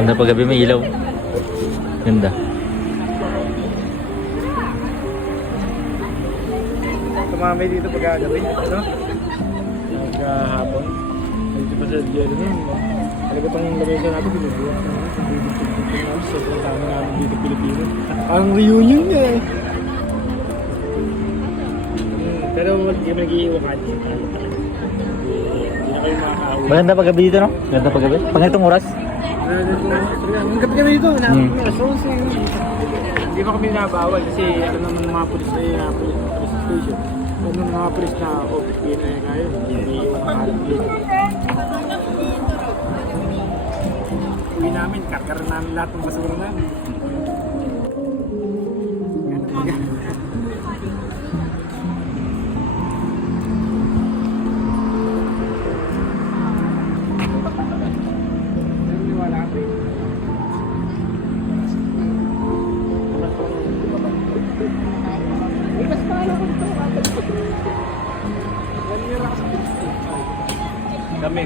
Ganda pag gabi, may ilaw. Ganda. Tumamay dito pagkagabi, ano? Pagkahapon. Medyo pa sa diyan nun. Talaga pang lamesa natin, binubuhat na naman. Sobrang dami namin dito Pilipinas. Parang reunion niya eh. Pero hindi kami nag-iiwakan. Hindi na kayo makaka-awin. Maganda pag gabi dito, no? Ganda pag gabi. Pag itong oras. Ang gabi kami dito, hindi pa kami nabawal kasi ano naman mga pulis na yun, police station. Ano mga pulis na OPP na yun ngayon, hindi makaharap dito. Uwi namin, karkaran namin lahat ng basura namin. Kami,